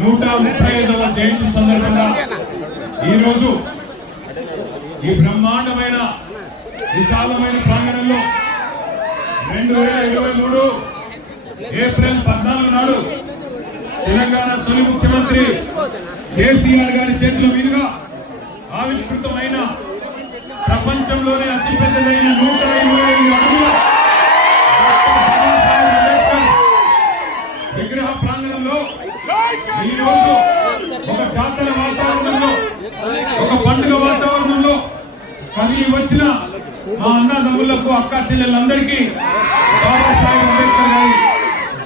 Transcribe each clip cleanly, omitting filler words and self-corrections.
135వ జయంతి సందర్భంగా ఈరోజు ఈ బ్రహ్మాండమైన విశాలమైన ప్రాంగణంలో 2023 ఏప్రిల్ 14 నాడు తెలంగాణ తొలి ముఖ్యమంత్రి కేసీఆర్ గారి చేతుల మీదుగా ఆవిష్కృతమైన ప్రపంచంలోనే అతిపెద్దదైన 125 అడుగుల విగ్రహ ప్రాంగణంలో ఈరోజు ఒక జాతర వాతావరణంలో ఒక పండుగ వాతావరణంలో కలిగి వచ్చిన మా అన్నదమ్ములకు అక్క చెల్లెలందరికీ బాబాసాహెబ్ అంబేద్కర్ గారి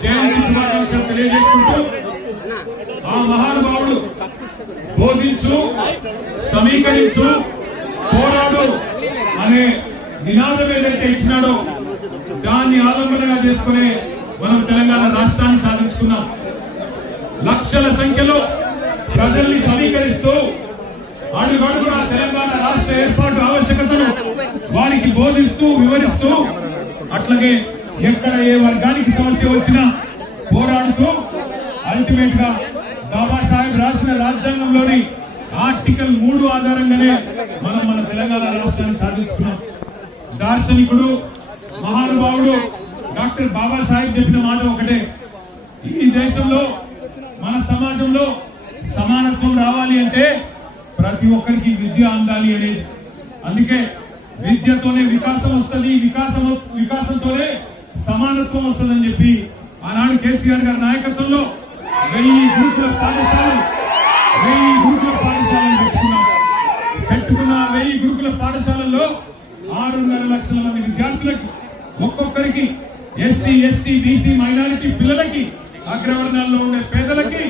జయంతి శుభాకాంక్షలు తెలియజేసుకుంటూ ఆ మహానుభావుడు బోధించు సమీకరించు పోరాడు అనే నినాదం ఏదైతే ఇచ్చినాడో దాన్ని ఆలంబనగా చేసుకునే మనం తెలంగాణ రాష్ట్రాన్ని సాధించుకున్నాం. లక్షల సంఖ్యలో ప్రజల్ని సమీకరిస్తూ అడుగడుగున తెలంగాణ రాష్ట్ర ఏర్పాటు ఆవశ్యకతను వారికి బోధిస్తూ వివరిస్తూ అట్లాగే ఎక్కడ ఏ వర్గానికి సమస్య వచ్చినా పోరాడుతూ అల్టిమేట్ గా బాబాసాహెబ్ రాసిన రాజ్యాంగంలోని ఆర్టికల్ 3 ఆధారంగానే మనం మన తెలంగాణ రాష్ట్రాన్ని సాధించుకున్నాం. దార్శనికుడు మహానుభావుడు డాక్టర్ బాబాసాహెబ్ చెప్పిన మాట ఒకటే, ఈ దేశంలో మన సమాజంలో సమానత్వం రావాలి అంటే ప్రతి ఒక్కరికి విద్య అందాలి అనేది. అందుకే విద్యతోనే వికాసం వస్తుంది, వికాసంతోనే సమానత్వం వస్తుందని చెప్పి ఆనాడు కేసీఆర్ గారి నాయకత్వంలో 1000 గురుకుల పాఠశాలలు పెట్టుకున్న 1000 గురుకుల పాఠశాలల్లో 6.5 లక్షల మంది విద్యార్థులకి ఒక్కొక్కరికి ఎస్సీ ఎస్టీ బీసీ మైనారిటీ పిల్లలకి అగ్రవర్ణాల్లో ఉండే పేదలకి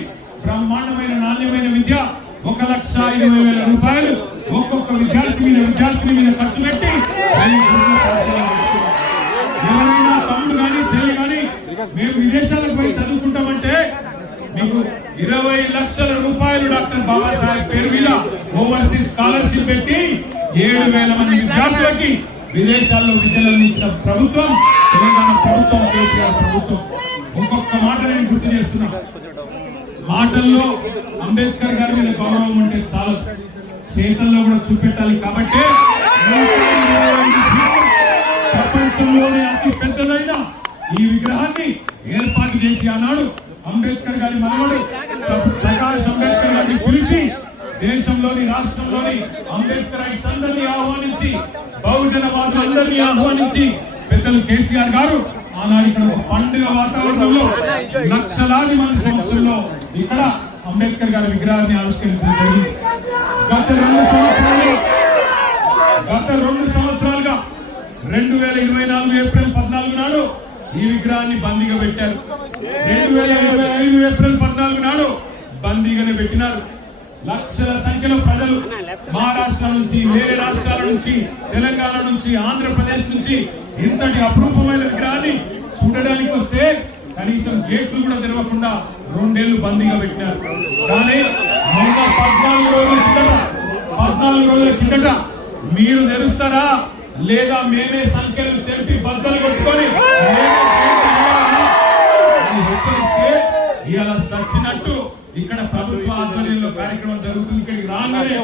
బ్రహ్మాండమైన నాణ్యమైన విద్య 1,20,000 రూపాయలు ఒక్కొక్క విద్యార్థి మీద ఖర్చు పెట్టి ఎవరైనా తమ్ముడు కానీ చెల్లి కానీ మేము విదేశాలకు పోయి చదువుకుంటామంటే మీకు 20 లక్షల రూపాయలు డాక్టర్ బాబాసాహెబ్ పేరు మీద ఓవర్సీస్ స్కాలర్షిప్ పెట్టి 7,000 మంది విద్యార్థులకి విదేశాల్లో విద్యలు అందించిన ప్రభుత్వం తెలంగాణ ప్రభుత్వం, కేసీఆర్ ప్రభుత్వం. ఇంకొక మాట నేను గుర్తు చేస్తున్నా, మాటల్లో అంబేద్కర్ గారి మీద గౌరవం అంటే చాలు, చేతల్లో కూడా చూపెట్టాలి. కాబట్టి ప్రపంచంలోనే అతి పెద్దదైన ఈ విగ్రహాన్ని ఏర్పాటు చేసి ఆనాడు అంబేద్కర్ గారి మనవడు ప్రకాష్ అంబేద్కర్ గారిని పిలిచి దేశంలోని రాష్ట్రంలోని అంబేద్కరైట్స్ అందరినీ ఆహ్వానించి బహుజనవాదులందరినీ ఆహ్వానించి పెద్దలు కేసీఆర్ గారు ఆనాడు ఇక్కడ ఒక పండుగ వాతావరణంలో లక్షలాది మంది సమక్షంలో ఇక్కడ అంబేద్కర్ గారి విగ్రహాన్ని ఆవిష్కరించడం జరిగింది. గత 2 సంవత్సరాలుగా 2024 ఏప్రిల్ 14 నాడు ఈ విగ్రహాన్ని బందీగా పెట్టారు. 2025 ఏప్రిల్ 14 నాడు బందీగానే పెట్టినారు. లక్షల సంఖ్యలో ప్రజలు మహారాష్ట్ర నుంచి, వేరే రాష్ట్రాల నుంచి, తెలంగాణ నుంచి, ఆంధ్రప్రదేశ్ నుంచి ఇంతటి అపురూపమైన విగ్రహాన్ని చూడడానికి వస్తే కనీసం గేట్లు కూడా తెరవకుండా 2 ఏళ్లు బందీగా పెట్టినారు. కానీ 14 రోజుల కిందట మీరు తెరుస్తారా లేదా మేమే సంఖ్యలు తెలిపి బద్దలు కొట్టుకొని హెచ్చరిస్తే ఇలా సచ్చినట్టు ఇక్కడ ప్రభుత్వ ఆధ్వర్యంలో కార్యక్రమం జరుగుతుంది. ఇక్కడికి రాగానే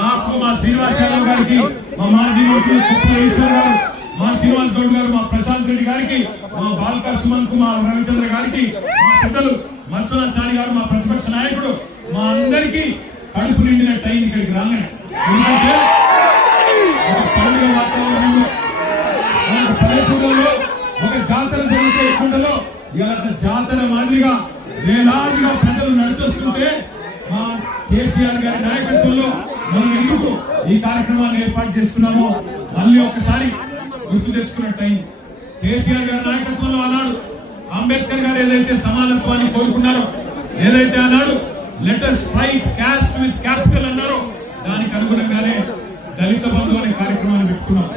నాకు మా శ్రీనివాస్ యాదవ్ గారికి, మా మాజీ మంత్రులు కుప్పేశ్వర్ గారు, మా శ్రీనివాస్ గౌడ్ గారు, మా ప్రశాంత్ రెడ్డి గారికి, మా బాల్కా సుమన్ కు, మా రవిచంద్ర గారికి, మా పెద్దలు మత్స్యనాచారి గారు, మా ప్రతిపక్ష నాయకుడు, మా అందరికీ కడుపు నిండినట్టు అయింది ఇక్కడికి రాగానే. ఎందుకంటే ఒక పండుగ వాతావరణంలో పల్లెటూరులో ఒక జాతర జరిగితే కుండలో ఇలాంటి జాతర మాదిరిగా వేలాదిగా ప్రజలు నడిచొస్తుంటే మా కేసీఆర్ గారి నాయకత్వంలో మనం ఎందుకు ఈ కార్యక్రమాన్ని ఏర్పాటు చేస్తున్నామో మళ్ళీ ఒకసారి గుర్తు తెచ్చుకున్నట్టయింది. కేసీఆర్ గారి నాయకత్వంలో అన్నాడు అంబేద్కర్ గారు ఏదైతే సమానత్వాన్ని కోరుకున్నారో, ఏదైతే అన్నాడు let us fight caste with capital అన్నారో, దానికి అనుగుణంగానే దళిత బంధు అనే కార్యక్రమాన్ని పెట్టుకున్నాం.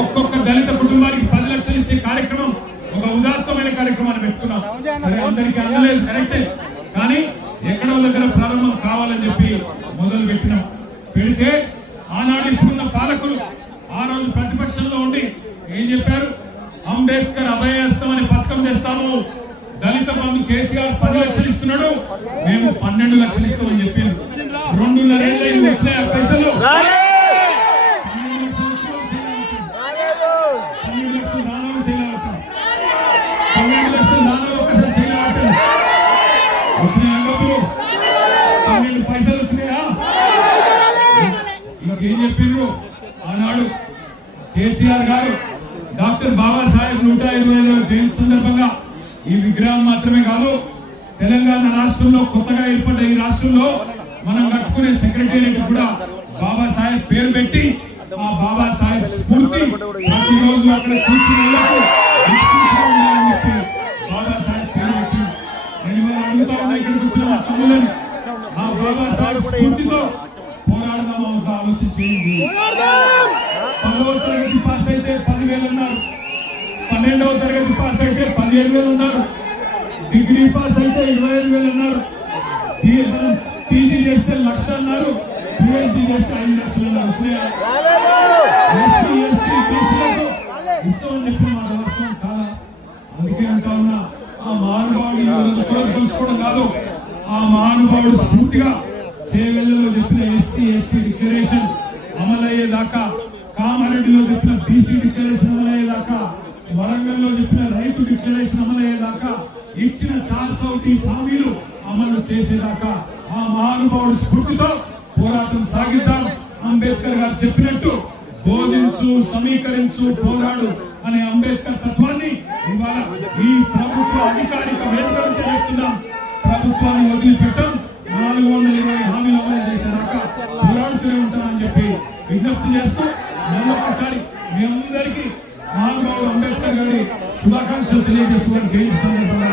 ఒక్కొక్క దళిత కుటుంబానికి 10 లక్షలు ఇచ్చే కార్యక్రమం, ఒక ఉదాత్తమైన కార్యక్రమాన్ని పెట్టుకున్నాం. సరే అందరికీ అందలేదు కరెక్టే, కానీ ఎక్కడో దగ్గర ప్రారంభం కావాలని చెప్పి మొదలు పెట్టినాం. పెడితే ఆనాడు ఇప్పుడున్న పాలకులు ఆ రోజు ప్రతిపక్షంలో ఉండి ఏం చెప్పారు, అంబేద్కర్ అభయహస్తం అనే పథకం తెస్తాము, దళిత బంధు కేసీఆర్ 10 లక్షలు ఇస్తున్నాడు, మేము 12 లక్షలు ఇస్తామని చెప్పాను. 2.5 ఏళ్ళు వచ్చినాయి ఆ పైసలు. 12 లక్షలు దానం చేయలేకపోతాం. 12 లక్షలు దానం ఒకసారి చేయలేకపోతాం. వచ్చినాయి డబ్బులు, 12 పైసలు వచ్చినాయా? ఇంకేం చెప్పిండ్రు ఆనాడు కేసీఆర్ గారు? డాక్టర్ బాబాసాహెబ్ 125వ జయంతి సందర్భంగా ఈ విగ్రహం మాత్రమే కాదు, తెలంగాణ రాష్ట్రంలో కొత్తగా ఏర్పడ్డ ఈ రాష్ట్రంలో మనం కట్టుకునే సెక్రటేరియట్ కూడా బాబాసాహెబ్ పేరు పెట్టి, ఆ బాబాసాహెబ్ స్ఫూర్తి ప్రతిరోజు అక్కడ కూర్చుని బాబాసాహెబ్ పేరు పెట్టి నేను అడుగుతా ఉన్నా, ఇక్కడ కూర్చున్న తమ్ములను ఆ బాబాసాహెబ్ స్ఫూర్తితో పోరాడదామా ఒక ఆలోచన చేయండి. 10వ తరగతి పాస్ అయితే 10,000 అన్నారు, 12వ తరగతి పాస్ అయితే 15,000 ఉన్నారు, డిగ్రీ పాస్ అయితే 25,000 అన్నారు, పీజీ చేస్తే 1,00,000 అన్నారు, పిహెచ్డీ చేస్తే 5 లక్షలు అన్నారు. వచ్చినాయా? ఎస్సీ ఎస్టీ బీసీలకు ఇస్తామని చెప్పిన మాట వాస్తవం కాదా? అందుకే అంటా ఉన్నా, ఆ మహానుభావుడు తెలుసుకోవడం కాదు, ఆ మహానుభావుడు స్ఫూర్తిగా చేవెళ్లలో చెప్పిన ఎస్సీ ఎస్టీ డిక్లరేషన్ అమలయ్యేదాకా, కామారెడ్డిలో చెప్పిన బీసీ డిక్లరేషన్ అమలయ్యేదాకా, వరంగల్లో చెప్పిన రైతు డిక్లరేషన్ అమలయ్యేదాకా, ఇచ్చిన 430 హామీలు అమలు చేసేదాకా ఆ మహానుభావుడు స్ఫూర్తితో పోరాటం సాగిద్దాం. అంబేద్కర్ గారు చెప్పినట్టు బోధించు, సమీకరించు, పోరాడు అనే అంబేద్కర్ తత్వాన్ని ఇవాళ ఈ ప్రభుత్వ అధికారిక వేదికగా చెప్తున్నాం. ప్రభుత్వాన్ని వదిలిపెట్టాం, 420 హామీలు అమలు చేసేదాకా పోరాడుతూనే ఉంటామని చెప్పి విజ్ఞప్తి చేస్తూ మరొకసారి మీ అందరికీ మహానుభావుడు అంబేద్కర్ గారి శుభాకాంక్షలు తెలియజేస్తున్నారు. జయంతి సందర్భంగా